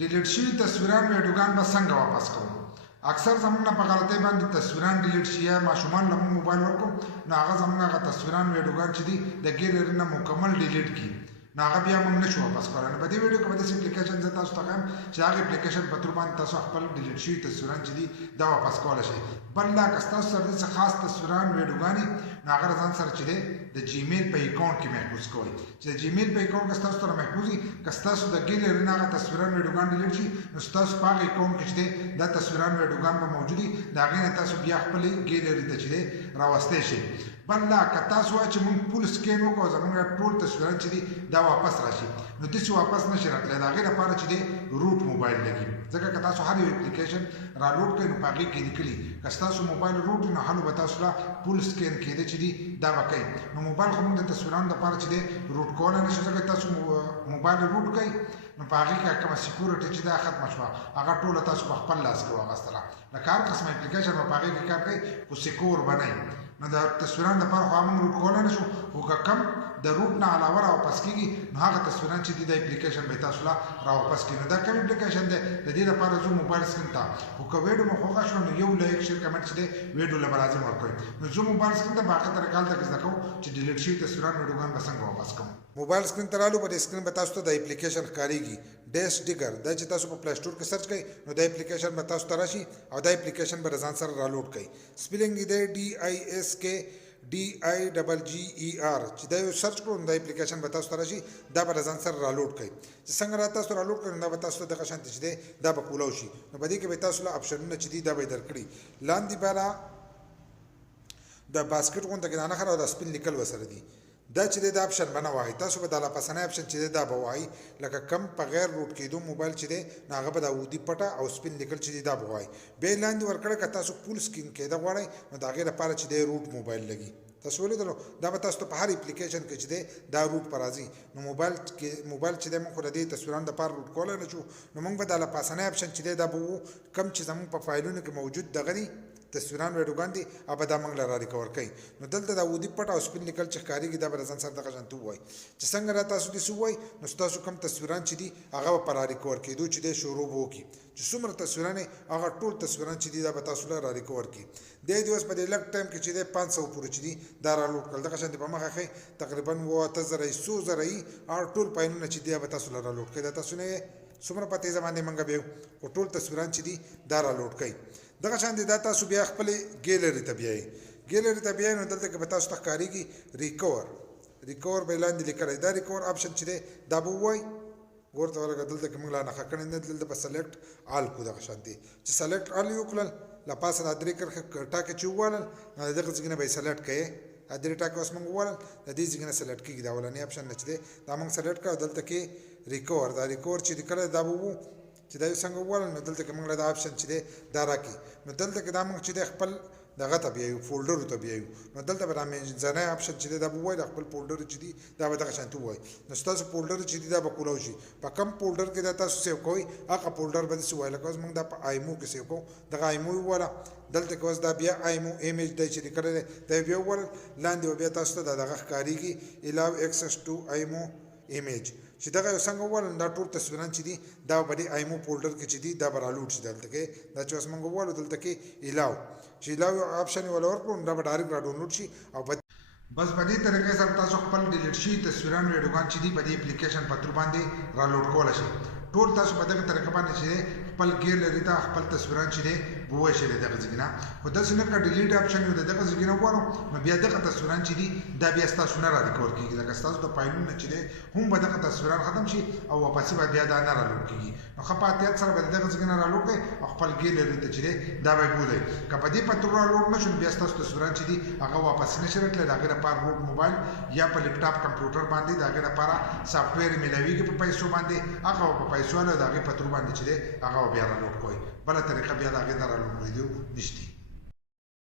ډیلیټ شوي تصویران ویډیوګان به څنګه واپس کوو؟ اکثر زمونږ نه په غلطۍ باندې تصویران ډیلیټ شي یا ماشومان له موږ موبایل ورکړو نو هغه زمونږ هغه تصویران ویډیوګان چې دي د ګیلري نه مکمل ډیلیټ کړي نو هغه بیا موږ نشو واپس کولی. نو په دې ویډیو کې به داسې اپلیکیشن زه تاسو ته ښیم چې هغه اپلیکیشن په تھرو باندې تاسو خپل ډیلیټ شوي تصویران چې دي دا واپس کولی شئ. بل لا که ستاسو سره داسې خاص تصویران ویډیوګانې نو هغه ځان سره چې دی د جیمیل په اکاونټ کې محفوظ کوئ چې د جیمیل په اکاونټ کې ستاسو سره محفوظ وي. که ستاسو د ګیلري نه هغه تصویران ویډیوګان ډیلیټ شي نو ستاسو په هغه اکاونټ کې چې دی دا تصویران ویډیوګان به موجود وي د هغې نه تاسو بیا خپلې ګیلري ته چې دی راوستی شئ. بل لا که تاسو وایئ چې موږ فول سکین وکړو زموږ ټول تصویران چې دي دا واپس راشي نو داسې واپس نشي راتلی. د هغې لپاره چې دی روټ موبایل لګي ځکه که تاسو هر یو اپلیکیشن رالوډ کړئ نو په هغې کې لیکلي که ستاسو موبایل روټ وي نو هلو به تاسو له فول سکین کېدی چې دي دا به کوي. نو موبایل خو موږ د تصویرانو دپاره چې دی روټ کولی نه شو ځکه تاسو موبایل روټ کوئ نو په هغې کې کومه سیکورټي چې دا ختمه شوه هغه ټوله تاسو په خپل لاس کې واخیستله. لکه هر قسم اپلیکیشن به په هغې کې کار کوي خو سیکور به نه وي. نو د تصویرانو دپاره خو موږ روټ کولی نه شو خو که کم د روټ نه علاوه راواپس کېږي نو هغه تصویران چې دي د اپلیکیشن به تاسو له راواپس کړي. نو دا کوم اپلیکیشن دی د دې لپاره ځو موبایل سکرین ته خو که ویډیو مو خوښه شوه نو یو لایک شیر کمنټ چې دی ویډیو له به لازم ورکړئ. نو ځو موبایل سکرین ته په هغه طریقه هلته کې زده کوو چې ډیلیټ شوي تصویران ویډیوګان به څنګه واپس کوو. موبایل سکرین ته رالو په دې سکرین به تاسو ته د اپلیکیشن ښکارېږي ډیس ډیګر دا چې تاسو په پلی سټور کې سرچ کړئ نو دا اپلیکیشن به تاسو ته راشي او دا اپلیکیشن به ځان سره رالوډ کړئ. سپیلنګ یې دی DISKDIGGER چې دا یو سرچ کړو نو دا اپلیکیشن به تاسو ته راشي دا به ځان سره رالوډ کړئ. چې څنګه را تاسو رالوډ کړئ نو دا به تاسو ته دغه شانتې چې دی دا به کولاو شي. نو په دې کې به تاسو له اپشنونه چې دي دا به یې درکړي. لاندې باره د باسکټ غونډه کې دانه خره او د سپین لیکل ورسره دي دا چې دی دا اپشن به نه وایي تاسو به د لاپسنی اپشن چې دی دا به وایي لکه کم په غیر روټ کېدو موبایل چې دی نو هغه به د اودي پټه او سپین لیکل چې دی دا به وایي. بیا یې لاندې ورکړه که تاسو فول سکرین کېده غواړئ نو د هغې لپاره چې دی روټ موبایل لګي. تاسو ولیدلو دا به تاسو ته په هر اپلیکیشن کې چې دی دا روټ په راځي. نو موبایل چې دی موږ خو د دې تصویرانو دپاره روټ کولی نه شو نو موږ به د لاپسنی اپشن چې دی دا به وو کم چې زموږ په فایلونو کې موجود دغه دي تصویران ویډیوګان دي او به دا موږ له را ریکور کوي. نو دلته د اودي پټ او سپین لیکل چې ښکارېږي دا به ځان سره دغه شانتې ووایي چې څنګه را تاسو داسې ووایي نو ستاسو کوم تصویران چې دي هغه به په را ریکور کېدو چې دی شروع به وکړي چې څومره تصویران هغه ټول تصویران چې دي دا به تاسو له را ریکور کړي. دې د اوس په دې لږ ټایم کې چې دی 500 پورې چې دي دا رالوډ کړل دغه شانتې په مخه ښایي تقریبا 8000 100,000 هغه ټول فایلونه چې دي به تاسو له رالوډ کړئ. دا تاسو نه څومره په تیزه باندې موږ بیا خو ټول تصویران چې دي دا رالوډ کړئ. دغه شان دی دا تاسو بیا خپلې ګیلري ته بیایئ. ګیلري ته بیایئ نو دلته کې به تاسو ته ښکارېږي ریکور به یې لاندې لیکلی دا ریکور آپشن چې دی دا به ووایي ګورته ورکړه دلته کې موږ لا نښه کړې نه دلته به سلیکټ آل کړو دغه شان دی چې سلیکټ آل یې وکړل له پاسه دا درې کرښې ټاکې چې ووالل نو د دغه ځای نه به یې سلیکټ کړئ. دا درې ټاکې اوس موږ ووالل د دې ځای نه سلیکټ کېږي دا اولنی آپشن نه چې دی دا موږ سلیکټ کړه دلته کې ریکور دا ریکور چې لیکلی دا به وو چې دا یو څنګه ووالل نو دلته کې موږ له دا آپشن چې دی دا راکړي. نو دلته کې دا موږ چې دی خپل دغه ته بیایو فولډرو ته بیایو نو دلته به دا منځنی آپشن چې دی دا به ووایي د خپل فولډر چې دي دا به دغه شانتې ووایي. نو ستاسو فولډر چې دي دا به کولاو شي په کم فولډر کې دا تاسو سیو کوئ هغه فولډر به داسې ووایي لکه اوس موږ دا په آیمو کې سیو کوو دغه آیمو یې وواله دلته کې اوس دا بیا آیمو ایمیج دی چې لیکلی دی دا یې بیا ووالل لاندې به بیا تاسو ته دا دغه ښکارېږي الاو اکسس ټو آیمو ایمیج چې دغه یو څنګه ووالل دا ټول تصویران چې دي دا به د آیمو فولډر کې چې دي دا به رالوډ شي. دلته کې دا چې اوس موږ ووالو دلته کې الاو چې الاو آپشن یې وله ورکړو نو دا به ډایرکټ را ډاونلوډ شي او بس په دې طریقې سره تاسو خپل ډیلیټ شوي تصویران ویډیوګان چې دي په دې اپلیکیشن په تھرو باندې رالوډ کولی شئ. ټول تاسو په دغه طریقه باندې چې خپل ګیلري ته خپل تصویران چې دی بووی شئ د دغه ځای نه خو داسې نه که ډیلیټ آپشن یو د دغه ځای نه وغواړو نو بیا دغه تصویران چې دي دا بیا ستاسو نه را ریکور کېږي ځکه ستاسو د فایلونه چې دی هم به دغه تصویران ختم شي او واپسې به بیا دا نه رالوډ کېږي. نو ښه په احتیاط سره به د دغه ځای نه رالوډ کړئ او خپل ګیلري ته چې دی دا به یې بوځئ. که په دې په تور رالوډ نه شو نو بیا ستاسو تصویران چې دي هغه واپسې نه شي راتلی د هغې لپاره روټ موبایل یا په لیپټاپ کمپیوټر باندې د هغې لپاره سافټویر یې میلاویږي په پیسو باندې هغه به په پیسو والا د هغې په تور باندې چې دی هغه به بیا رالوډ کوئ. بله طریقه بیا د هغې نه رالوډ کېدو نشته.